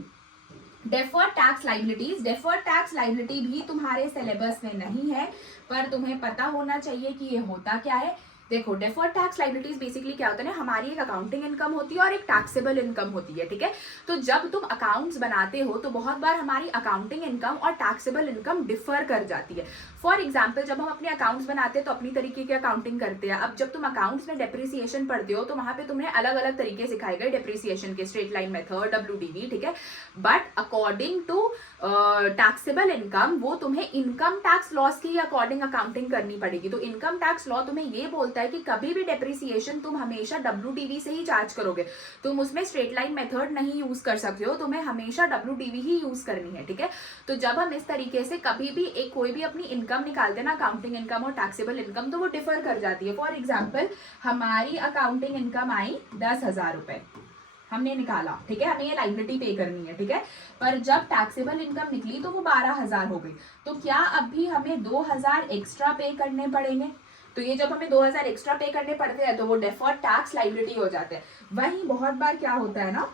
deferred tax liabilities. Deferred tax liability भी तुम्हारे सिलेबस में नहीं है, पर तुम्हें पता होना चाहिए कि ये होता क्या है। देखो डेफर्ड टैक्स लाइबिलिटीज बेसिकली क्या होता है ना, हमारी एक अकाउंटिंग इनकम होती है और एक टैक्सेबल इनकम होती है, ठीक है। तो जब तुम अकाउंट्स बनाते हो तो बहुत बार हमारी अकाउंटिंग इनकम और टैक्सेबल इनकम डिफर कर जाती है। फॉर एग्जाम्पल जब हम अपने अकाउंट्स बनाते हैं तो अपनी तरीके की अकाउंटिंग करते हैं। अब जब तुम अकाउंट्स में डेप्रिसिएशन पढ़ते हो तो वहां पे तुम्हें अलग अलग तरीके सिखाए गए डेप्रिसिएशन के, स्ट्रेट लाइन मेथड, WDV, ठीक है। But according to taxable income वो तुम्हें इनकम टैक्स लॉस की अकॉर्डिंग अकाउंटिंग करनी पड़ेगी। तो इनकम टैक्स लॉ तुम्हें ये बोलता है कि कभी भी डेप्रिसिएशन तुम हमेशा WDV से ही चार्ज करोगे, तुम उसमें स्ट्रेट लाइन मेथड नहीं यूज कर सकते हो, तुम्हें हमेशा WDV ही यूज करनी है, ठीक है। तो जब हम इस तरीके से कभी भी एक कोई भी अपनी इनकम निकालते हैं ना, अकाउंटिंग इनकम और टैक्सेबल इनकम, तो वो डिफर कर जाती है। फॉर एग्जाम्पल हमारी अकाउंटिंग इनकम आई 10,000 रुपए, हमने निकाला, ठीक है, हमें ये लाइबिलिटी पे करनी है, ठीक है। पर जब टैक्सेबल इनकम निकली तो वो 12,000 हो गई। तो क्या अब भी हमें 2,000 एक्स्ट्रा पे करने पड़ेंगे? तो ये जब हमें 2,000 एक्स्ट्रा पे करने पड़ते हैं तो वो डेफर्ड टैक्स लाइबिलिटी हो जाते हैं। वहीं बहुत बार क्या होता है ना,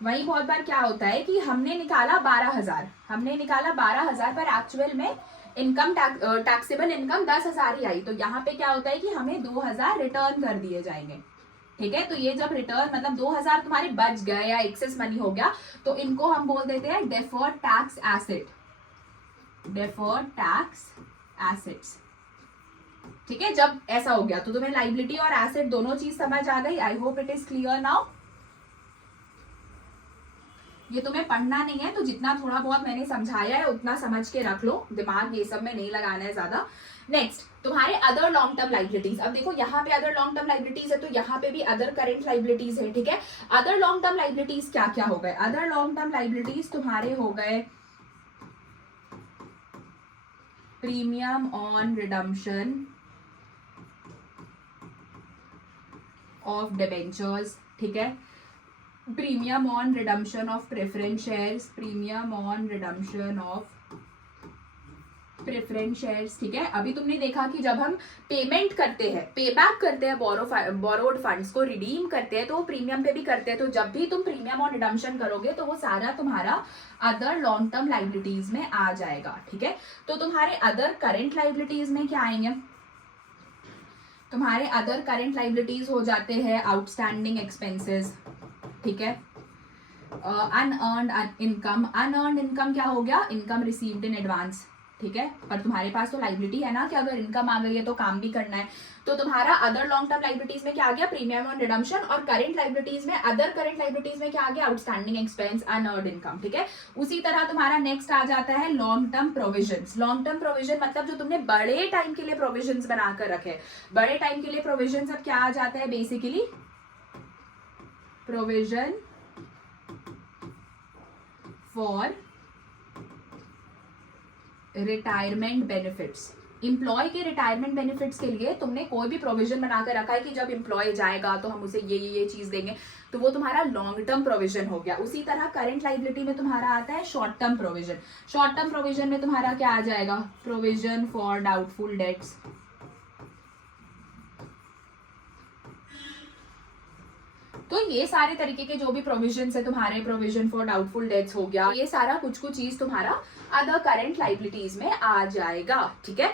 वहीं बहुत बार क्या होता है कि हमने निकाला 12,000 पर एक्चुअल में इनकम टैक्सेबल इनकम 10,000 ही आई। तो यहाँ पे क्या होता है कि हमें 2,000 रिटर्न कर दिए जाएंगे, ठीक है। तो ये जब रिटर्न मतलब 2,000 तुम्हारे बच गए या एक्सेस मनी हो गया तो इनको हम बोल देते हैं deferred tax asset, deferred tax assets, ठीक है। जब ऐसा हो गया तो तुम्हें लाइबिलिटी और एसेट दोनों चीज समझ आ गई। I hope it is clear now. ये तुम्हें पढ़ना नहीं है तो जितना थोड़ा बहुत मैंने समझाया है उतना समझ के रख लो, दिमाग ये सब में नहीं लगाना है ज्यादा। नेक्स्ट तुम्हारे अदर लॉन्ग टर्म लाइबिलिटीज। अब देखो यहाँ पे अदर लॉन्ग टर्म लाइबिलिटीज है तो यहाँ पे भी अदर करेंट लाइबिलिटीज है, ठीक है। अदर लॉन्ग टर्म लाइबिलिटीज क्या क्या हो गए? अदर लॉन्ग टर्म लाइबिलिटीज तुम्हारे हो गए premium on redemption of debentures, ठीक है, premium on redemption of preference shares, premium on redemption of preference shares, ठीक है। अभी तुमने देखा कि जब हम पेमेंट करते हैं, पे बैक करते हैं बोरोड फंड्स को, रिडीम करते हैं तो वो प्रीमियम पे भी करते हैं। तो जब भी तुम प्रीमियम ऑन रिडम्पशन करोगे तो वो सारा तुम्हारा अदर लॉन्ग टर्म लाइबिलिटीज में आ जाएगा, ठीक है। तो तुम्हारे अदर करेंट लाइबिलिटीज में क्या आएंगे? तुम्हारे अदर करेंट लाइबिलिटीज हो जाते हैं आउटस्टैंडिंग एक्सपेंसेस, ठीक है, अनअर्न्ड इनकम। अनअर्न्ड इनकम क्या हो गया? इनकम रिसीव्ड इन एडवांस, ठीक है। पर तुम्हारे पास तो लाइबिलिटी है ना कि अगर इनकम आ गई है तो काम भी करना है। तो तुम्हारा अदर लॉन्ग टर्म लाइबिलिटीज में क्या आ गया? Premium on redemption. और करेंट लाइबिलिटीज में, अदर करेंट लाइबिलिटीज में क्या आ गया? आउटस्टैंडिंग एक्सपेंस, अनअर्न्ड इनकम, ठीक है। उसी तरह तुम्हारा नेक्स्ट आ जाता है long term provisions. Long term provision मतलब जो तुमने बड़े टाइम के लिए प्रोविजंस बनाकर रखे। बड़े टाइम के लिए प्रोविजंस अब क्या आ जाता है? Basically provision for retirement benefits. Employee के रिटायरमेंट बेनिफिट्स के लिए तुमने कोई भी प्रोविजन बनाकर रखा है कि जब इंप्लॉय जाएगा तो हम उसे ये चीज देंगे, तो वो तुम्हारा लॉन्ग टर्म प्रोविजन हो गया। उसी तरह करंट लाइबिलिटी में तुम्हारा आता है short term provision. Short term provision में तुम्हारा क्या आ जाएगा? प्रोविजन फॉर डाउटफुल डेट्स, तो ये सारे तरीके के जो भी प्रोविजन है तुम्हारे, प्रोविजन फॉर डाउटफुल डेट्स हो गया, ये सारा कुछ कुछ चीज तुम्हारा अदर करेंट लाइबिलिटीज में आ जाएगा, ठीक है।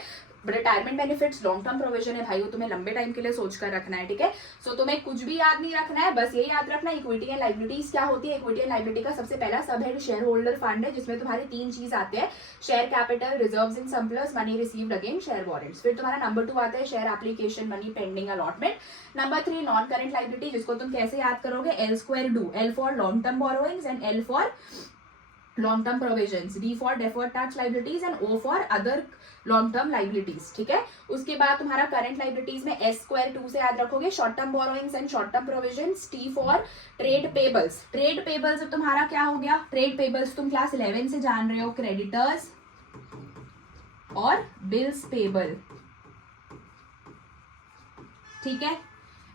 Retirement benefits long term provision है भाई, वो तुम्हें लंबे टाइम के लिए सोच कर रखना है, ठीक है। सो तुम्हें कुछ भी याद नहीं रखना है, बस ये याद रखना इक्विटी एंड लाइबिलिटीज क्या होती है। इक्विटी एंड लाइबिलिटी का सबसे पहला सब हेड शेयर होल्डर फंड है, जिसमें तुम्हारे 3 चीज आते हैं, share capital, reserves in surplus, money received again share warrants. फिर तुम्हारा नंबर 2 आता है share application, money pending allotment. Number 3 non current liability, जिसको तुम कैसे याद करोगे, L square do, L for long term borrowings and L for long term provisions, D for deferred tax liabilities and O for other long term liabilities, ठीक है। उसके बाद तुम्हारा current liabilities में S square 2 से याद रखोगे short term borrowings and short term provisions, T for trade payables। trade payables तुम्हारा क्या हो गया, trade payables तुम क्लास 11 से जान रहे हो, creditors और bills payable, ठीक है।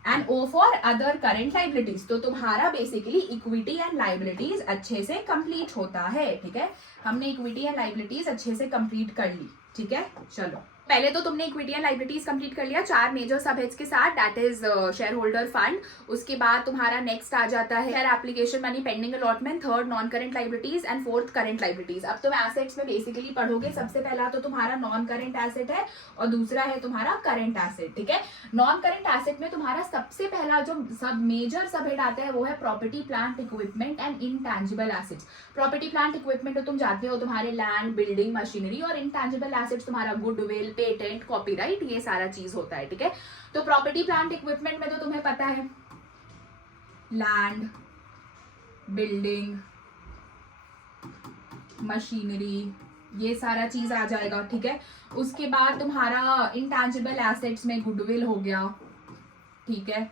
And O for other current liabilities, तो तुम्हारा बेसिकली इक्विटी एंड लाइबिलिटीज अच्छे से कंप्लीट होता है, ठीक है। हमने इक्विटी एंड लाइबिलिटीज अच्छे से कंप्लीट कर ली, ठीक है। चलो पहले तो तुमने इक्विटी एंड लाइबिलिटीज कंप्लीट कर लिया 4 मेजर सबहेड्स के साथ, that is share holder fund. उसके बाद तुम्हारा नेक्स्ट आ जाता है share application, money pending allotment, third non current liabilities and fourth current liabilities. अब तुम एसेट्स में बेसिकली पढ़ोगे, सबसे पहला तो तुम्हारा नॉन करेंट एसेट है और दूसरा है तुम्हारा करेंट एसेट, ठीक है। नॉन करेंट एसेट में तुम्हारा सबसे पहला जो सब मेजर सबहेड आता है वो है property plant equipment and intangible assets. Property plant equipment तो तुम जानते हो तुम्हारे लैंड, बिल्डिंग, मशीनरी, और इंटैंजिबल एसेट्स तुम्हारा गुडविल, पेटेंट, कॉपीराइट, ये सारा चीज होता है, ठीक है। तो प्रॉपर्टी प्लांट इक्विपमेंट में तो तुम्हें पता है लैंड, बिल्डिंग, मशीनरी, ये सारा चीज आ जाएगा, ठीक है। उसके बाद तुम्हारा इंटैंजिबल एसेट्स में गुडविल हो गया, ठीक है,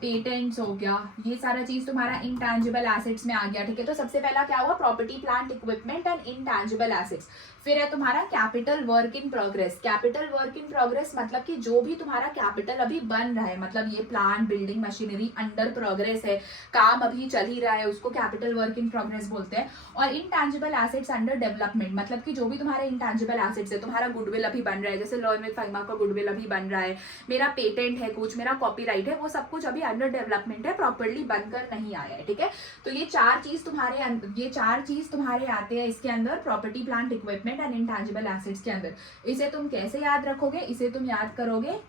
पेटेंट्स हो गया, ये सारा चीज तुम्हारा इंटैंजिबल एसेट्स में आ गया, ठीक है। तो सबसे पहला क्या हुआ, property plant equipment and intangible assets. फिर है तुम्हारा capital work in progress. Capital work in progress मतलब कि जो भी तुम्हारा कैपिटल अभी बन रहा है, मतलब ये plant, building, machinery under progress है, काम अभी चल ही रहा है, उसको कैपिटल वर्क इन प्रोग्रेस बोलते हैं। और इंटैंजिबल एसेट्स अंडर डेवलपमेंट, मतलब कि जो भी तुम्हारे इंटैंजिबल एसेट्स है, तुम्हारा गुडविल अभी बन रहा है, जैसे लॉ विद फाइमा का गुडविल अभी बन रहा है, मेरा पेटेंट है कुछ, मेरा कॉपीराइट है, वो सब कुछ अभी अंडर डेवलपमेंट है, प्रॉपर्ली बनकर नहीं आया है, ठीक है। तो ये चार चीज तुम्हारे आते हैं इसके अंदर, property plant equipment and intangible assets के अंदर। इसे तुम कैसे याद रखोगे, इसे तुम याद करोगे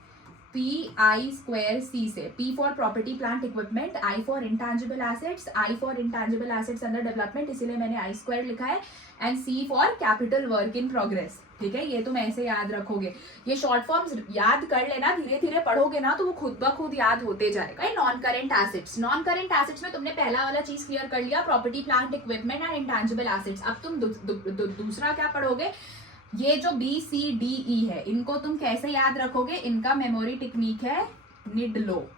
PI2C से। P for property plant equipment, I for intangible assets, I for intangible assets under development, इसीलिए मैंने I² लिखा है, and C for capital work in progress, ठीक है। ये तुम ऐसे याद रखोगे, ये शॉर्ट फॉर्म्स याद कर लेना, धीरे धीरे पढ़ोगे ना तो वो खुद ब खुद याद होते जाएगा। Non current assets, non current assets में तुमने पहला वाला चीज क्लियर कर लिया, property plant equipment and intangible assets. अब तुम दूसरा क्या पढ़ोगे, ये जो BCDE है, इनको तुम कैसे याद रखोगे, इनका मेमोरी टेक्निक है निडलो।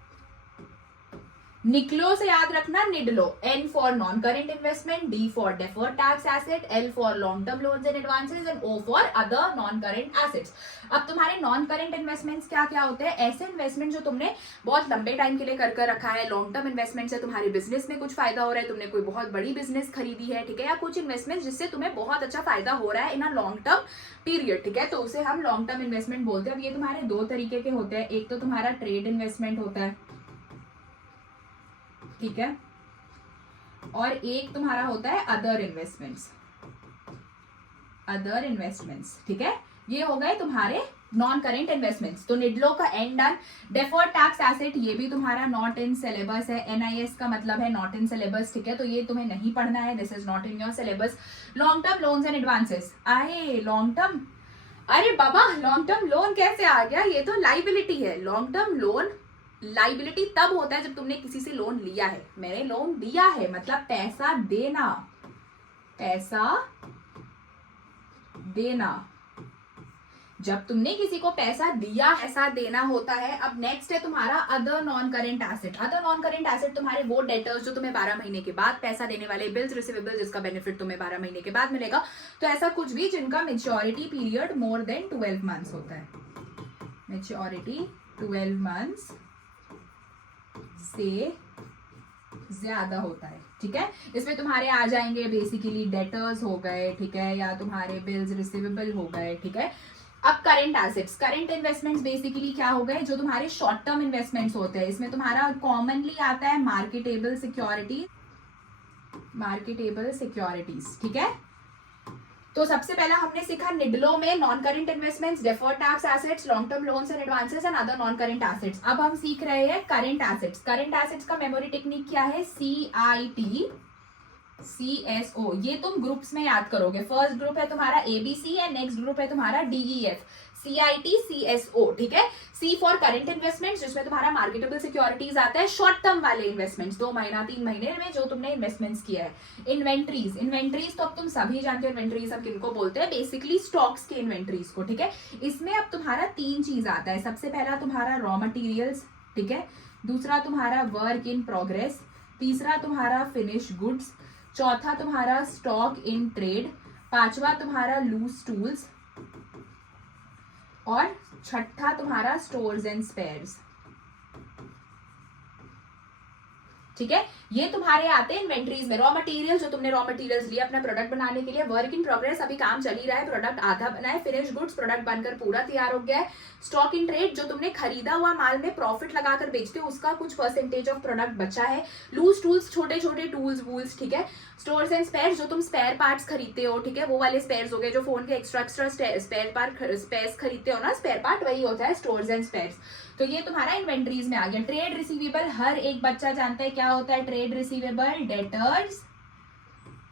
निकलो से याद रखना, निडलो। N for non current investment, D for deferred tax asset, L for long term loans and advances and O for other non current assets. अब तुम्हारे नॉन करेंट इन्वेस्टमेंट्स क्या क्या होते हैं, ऐसे इन्वेस्टमेंट जो तुमने बहुत लंबे टाइम के लिए कर रखा है। लॉन्ग टर्म इन्वेस्टमेंट से तुम्हारे बिजनेस में कुछ फायदा हो रहा है, तुमने कोई बहुत बड़ी बिजनेस खरीदी है, ठीक है, या कुछ इन्वेस्टमेंट जिससे तुम्हें बहुत अच्छा फायदा हो रहा है इन अ लॉन्ग टर्म पीरियड, ठीक है, तो उसे हम लॉन्ग टर्म इन्वेस्टमेंट बोलते हैं। अब ये तुम्हारे 2 तरीके के होते हैं, एक तो तुम्हारा ट्रेड इन्वेस्टमेंट होता है, ठीक है, और एक तुम्हारा होता है अदर इन्वेस्टमेंट्स, ठीक है। ये हो गए तुम्हारे नॉन करेंट इन्वेस्टमेंट्स। तो निडलो का and done. Deferred tax asset, ये भी तुम्हारा नॉट इन सिलेबस है, NIS का मतलब है नॉट इन सिलेबस, ठीक है, तो ये तुम्हें नहीं पढ़ना है, this is not in your syllabus. Long term loans and advances, long term, अरे बाबा लॉन्ग टर्म लोन कैसे आ गया, ये तो लाइबिलिटी है। लॉन्ग टर्म लोन लाइबिलिटी तब होता है जब तुमने किसी से लोन लिया है। मैंने लोन दिया है मतलब पैसा देना, जब तुमने किसी को पैसा दिया, ऐसा देना होता है। अब नेक्स्ट है तुम्हारा other non current asset. Other non current asset तुम्हारे वो डेटर्स जो तुम्हें 12 महीने के बाद पैसा देने वाले, बिल्स रिसीवेबल जिसका बेनिफिट तुम्हें 12 महीने के बाद मिलेगा। तो ऐसा कुछ भी जिनका maturity period more than 12 months होता है, मेच्योरिटी 12 मंथ्स से ज्यादा होता है, ठीक है। इसमें तुम्हारे आ जाएंगे बेसिकली डेटर्स हो गए, ठीक है, या तुम्हारे बिल्स रिसीवेबल हो गए, ठीक है। अब current assets, current investments basically क्या हो गए, जो तुम्हारे शॉर्ट टर्म इन्वेस्टमेंट्स होते हैं। इसमें तुम्हारा कॉमनली आता है मार्केटेबल सिक्योरिटीज, ठीक है। तो सबसे पहला हमने सीखा निडलो में non current investments, deferred tax assets, long term loans and advances and other non current assets. अब हम सीख रहे हैं करेंट एसेट्स। करेंट एसेट्स का मेमोरी टेक्निक क्या है? CIT CSO। ये तुम ग्रुप्स में याद करोगे। फर्स्ट ग्रुप है तुम्हारा ABC एंड नेक्स्ट ग्रुप है तुम्हारा DEF। CIT CSO, ठीक है। C फॉर करेंट इन्वेस्टमेंट्स, जिसमें तुम्हारा मार्केटेबल सिक्योरिटीज आता है, शॉर्ट टर्म वाले इन्वेस्टमेंट्स 2 महीना 3 महीने में जो तुमने इन्वेस्टमेंट्स किया है। इन्वेंट्रीज, इन्वेंट्रीज तो अब तुम सभी जानते हो इन्वेंट्रीज हम किनको बोलते हैं, बेसिकली स्टॉक्स के इन्वेंट्रीज को, ठीक है। इसमें अब तुम्हारा 3 चीज आता है। सबसे पहला तुम्हारा रॉ मटीरियल्स, ठीक है। दूसरा तुम्हारा वर्क इन प्रोग्रेस, तीसरा तुम्हारा फिनिश गुड्स, चौथा तुम्हारा स्टॉक इन ट्रेड, पांचवा तुम्हारा लूज टूल्स और छठा तुम्हारा स्टोर्स एंड स्पेयर्स, ठीक है। ये तुम्हारे आते हैं इन्वेंट्रीज में। रॉ मटेरियल, जो तुमने रॉ मटेरियल्स लिए अपना प्रोडक्ट बनाने के लिए। वर्क इन प्रोग्रेस, अभी काम चल ही रहा है, प्रोडक्ट आधा बना है। फिनिश गुड्स, प्रोडक्ट बनकर पूरा तैयार हो गया है। स्टॉक इन ट्रेड, जो तुमने खरीदा हुआ माल में प्रॉफिट लगाकर बेचते हो, उसका कुछ परसेंटेज ऑफ प्रोडक्ट बचा है। लूज टूल्स, छोटे छोटे टूल्स वूल्स, ठीक है। स्टोर्स एंड स्पेयर्स, जो तुम स्पेयर पार्ट्स खरीदते हो, ठीक है, वो वाले स्पेयर्स हो गए। जो फोन के एक्स्ट्रा स्पेयर्स खरीदते हो ना, स्पेयर पार्ट, वही होता है स्टोर्स एंड स्पेयर्स। तो ये तुम्हारा इन्वेंट्रीज में आ गया। ट्रेड रिसीवेबल, हर एक बच्चा जानता है क्या होता है trade receivable. Debtors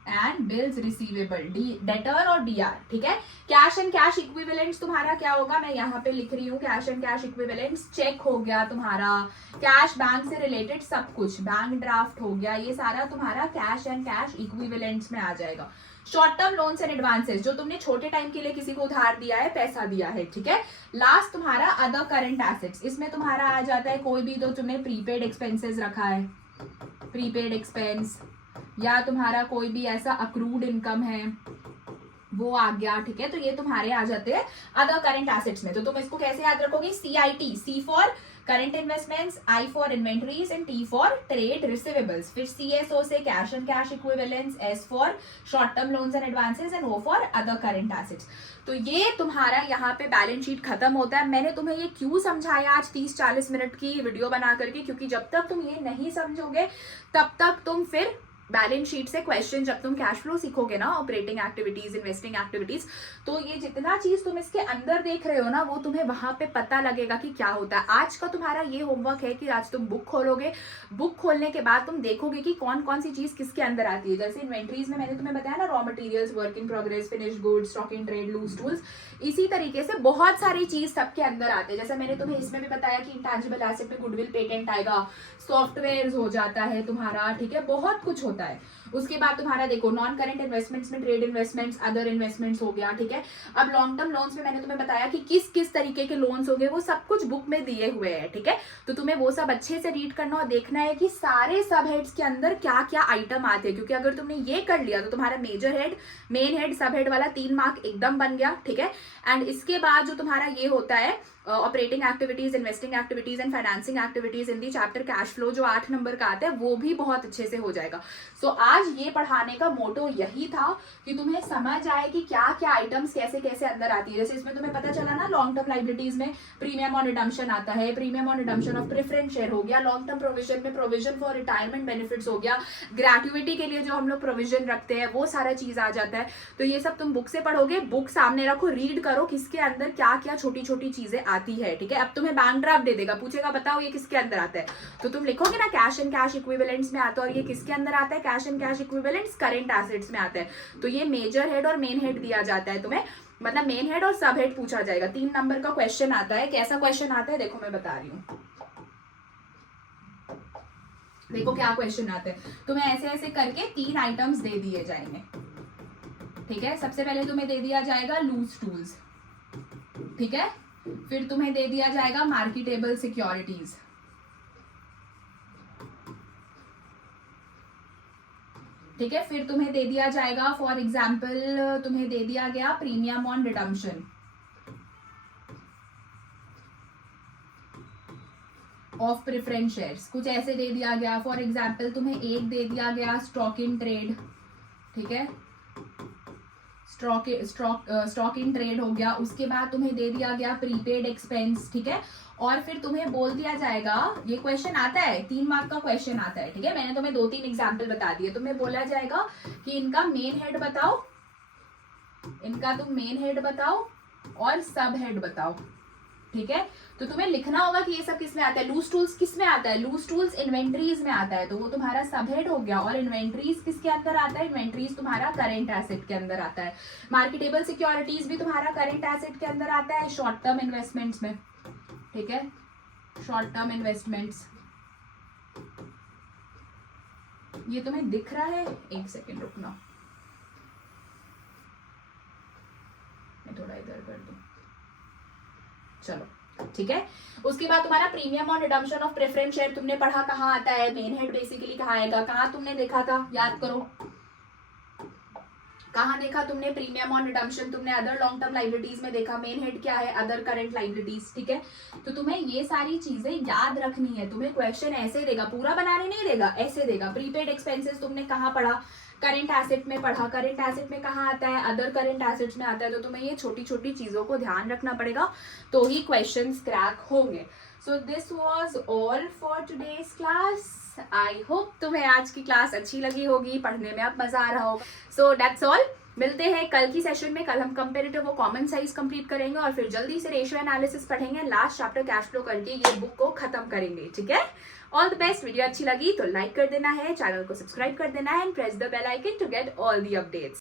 and bills receivable, debtor और DR, ठीक है। कैश एंड कैश इक्विवेलेंट्स तुम्हारा क्या होगा, मैं यहाँ पे लिख रही हूँ। Cash and cash equivalents, check हो गया तुम्हारा, कैश बैंक से रिलेटेड सब कुछ, बैंक ड्राफ्ट हो गया, ये सारा तुम्हारा कैश एंड कैश इक्विवेलेंट्स में आ जाएगा। Short term loans and advances, जो तुमने छोटे टाइम के लिए किसी को उधार दिया है, पैसा दिया है, ठीक है। लास्ट तुम्हारा अदर करंट एसेट्स, इसमें तुम्हारा आ जाता है कोई भी, तो तुमने प्रीपेड एक्सपेंसेस रखा है, प्रीपेड एक्सपेंस, या तुम्हारा कोई भी ऐसा अक्रूड इनकम है वो आ गया, ठीक है। तो ये तुम्हारे आ जाते हैं अदर करंट एसेट्स में। तो तुम इसको कैसे याद रखोगे? CIT, C for current investments, I for inventories and T for trade receivables. फिर CSO से cash and cash equivalents, S for short term loans and advances and O for other current assets. तो ये तुम्हारा यहाँ पे balance sheet खत्म होता है। मैंने तुम्हें ये क्यों समझाया आज 30-40 मिनट की वीडियो बना करके, क्योंकि जब तक तुम ये नहीं समझोगे तब तक तुम फिर बैलेंस शीट से क्वेश्चन, जब तुम कैश फ्लो सीखोगे ना, ऑपरेटिंग एक्टिविटीज, इन्वेस्टिंग एक्टिविटीज, तो ये जितना चीज तुम इसके अंदर देख रहे हो ना, वो तुम्हें वहां पे पता लगेगा कि क्या होता है। आज का तुम्हारा ये होमवर्क है कि आज तुम बुक खोलोगे, बुक खोलने के बाद तुम देखोगे कि कौन कौन सी चीज किसके अंदर आती है। जैसे इन्वेंट्रीज में मैंने तुम्हें बताया ना, raw materials, work in progress, finish goods, stock in trade, loose tools, इसी तरीके से बहुत सारी चीज सबके अंदर आते हैं। जैसे मैंने तुम्हें इसमें भी बताया कि इंटैंजिबल एसेट में गुडविल पेटेंट आएगा, सॉफ्टवेयर हो जाता है तुम्हारा, ठीक है, बहुत कुछ होता है। उसके बाद तुम्हारा देखो नॉन करेंट इन्वेस्टमेंट्स में ट्रेड इन्वेस्टमेंट्स, अदर इन्वेस्टमेंट्स हो गया, ठीक है। अब लॉन्ग टर्म लोन्स में मैंने तुम्हें बताया कि किस किस तरीके के लोन्स हो गए, वो सब कुछ बुक में दिए हुए हैं, ठीक है। तो तुम्हें वो सब अच्छे से रीड करना और देखना है कि सारे सब हेड्स के अंदर क्या क्या आइटम आते हैं, क्योंकि अगर तुमने ये कर लिया तो तुम्हारा मेजर हेड, मेन हेड, सब हेड वाला 3 मार्क एकदम बन गया, ठीक है। एंड इसके बाद जो तुम्हारा ये होता है operating activities, investing activities and financing activities in the chapter cash flow, जो 8 नंबर का आता है, वो भी बहुत अच्छे से हो जाएगा। सो आज ये पढ़ाने का मोटो यही था कि तुम्हें समझ आए कि क्या क्या आइटम्स कैसे कैसे अंदर आती है। जैसे इसमें तुम्हें पता चला ना, लॉन्ग टर्म लाइबिलिटीज में प्रीमियम ऑन रिडम्पशन आता है, premium on redemption of preference share हो गया, लॉन्ग टर्म प्रोविजन में प्रोविजन फॉर रिटायरमेंट बेनिफिट्स हो गया, ग्रेट्युइटी के लिए जो हम लोग प्रोविजन रखते हैं, वो सारा चीज आ जाता है। तो ये सब तुम बुक से पढ़ोगे, बुक सामने रखो, रीड करो किसके अंदर क्या क्या छोटी छोटी चीजें आती है, ठीक है। अब तुम्हें बैंक ड्राफ्ट दे देगा, पूछेगा बताओ ये किसके अंदर आता है, तो तुम लिखोगे ना कैश एंड कैश इक्विवेलेंट्स में आता है, और ये किसके अंदर आता है, cash and cash equivalents current assets में आता है। तो ये मेजर हेड और मेन हेड दिया जाता है तुम्हें, मतलब मेन हेड और सब हेड पूछा जाएगा। 3 नंबर का क्वेश्चन आता है। कैसा क्वेश्चन आता है देखो, मैं बता रही हूँ, देखो क्या क्वेश्चन आता है। तुम्हें ऐसे ऐसे करके 3 आइटम्स दे दिए जाएंगे, ठीक है। सबसे पहले तुम्हें दे दिया जाएगा लूज टूल्स, ठीक है। फिर तुम्हें दे दिया जाएगा मार्केटेबल सिक्योरिटीज, ठीक है। फिर तुम्हें दे दिया जाएगा, फॉर एग्जाम्पल तुम्हें दे दिया गया premium on redemption of preference shares, कुछ ऐसे दे दिया गया। फॉर एग्जाम्पल तुम्हें एक दे दिया गया स्टॉक इन ट्रेड, ठीक है, स्टॉक इन ट्रेड हो गया। उसके बाद तुम्हें दे दिया गया प्रीपेड एक्सपेंस, ठीक है। और फिर तुम्हें बोल दिया जाएगा, ये क्वेश्चन आता है, 3 मार्क का क्वेश्चन आता है, ठीक है। मैंने तुम्हें 2-3 एग्जाम्पल बता दिए। तुम्हें बोला जाएगा कि इनका मेन हेड बताओ इनका तुम मेन हेड बताओ और सब हेड बताओ, ठीक है। तो तुम्हें लिखना होगा कि ये सब किस में आता है। लूज टूल्स किस में आता है, लूज टूल्स इन्वेंट्रीज में आता है, तो वो तुम्हारा सब हेड हो गया। और इन्वेंट्रीज किसके अंदर आता है, इन्वेंट्रीज तुम्हारा करंट एसेट के अंदर आता है। मार्केटेबल सिक्योरिटीज भी तुम्हारा करंट एसेट के अंदर आता है शॉर्ट टर्म इन्वेस्टमेंट्स में, ठीक है, शॉर्ट टर्म इन्वेस्टमेंट्स। ये तुम्हें दिख रहा है, एक सेकेंड रुकना, मैं थोड़ा इधर कर दूं, चलो ठीक है। उसके बाद तुम्हारा प्रीमियम और रिडम्पशन ऑफ प्रेफरेंस शेयर तुमने पढ़ा, कहाँ आता है, मेन हेड बेसिकली कहाँ आएगा, कहाँ तुमने देखा था, याद करो कहाँ देखा तुमने प्रीमियम और रिडम्पशन, तुमने अदर लॉन्ग टर्म लाइबिलिटीज में देखा। मेन हेड क्या है, अदर करंट लाइबिलिटीज, ठीक है। तो तुम्हें ये सारी चीजें याद रखनी है। तुम्हें क्वेश्चन ऐसे देगा, पूरा बनाने नहीं देगा, ऐसे देगा। प्रीपेड एक्सपेंसेस तुमने कहाँ पढ़ा, करंट एसेट में पढ़ा, करंट एसेट में कहाँ आता है, अदर करंट एसेट्स में आता है। तो तुम्हें ये छोटी छोटी चीजों को ध्यान रखना पड़ेगा, तो ही क्वेश्चंस क्रैक होंगे। So this was all for today's class. I hope तुम्हें आज की क्लास अच्छी लगी होगी, पढ़ने में अब मजा आ रहा होगा। सो दैट्स ऑल, मिलते हैं कल की सेशन में। कल हम कंपेरेटिव और कॉमन साइज कंप्लीट करेंगे और फिर जल्दी से रेशियो एनालिसिस पढ़ेंगे, लास्ट चैप्टर कैश फ्लो करके ये बुक को खत्म करेंगे, ठीक है। All the best. वीडियो अच्छी लगी तो लाइक कर देना है, चैनल को सब्सक्राइब कर देना है and press the bell icon to get all the updates.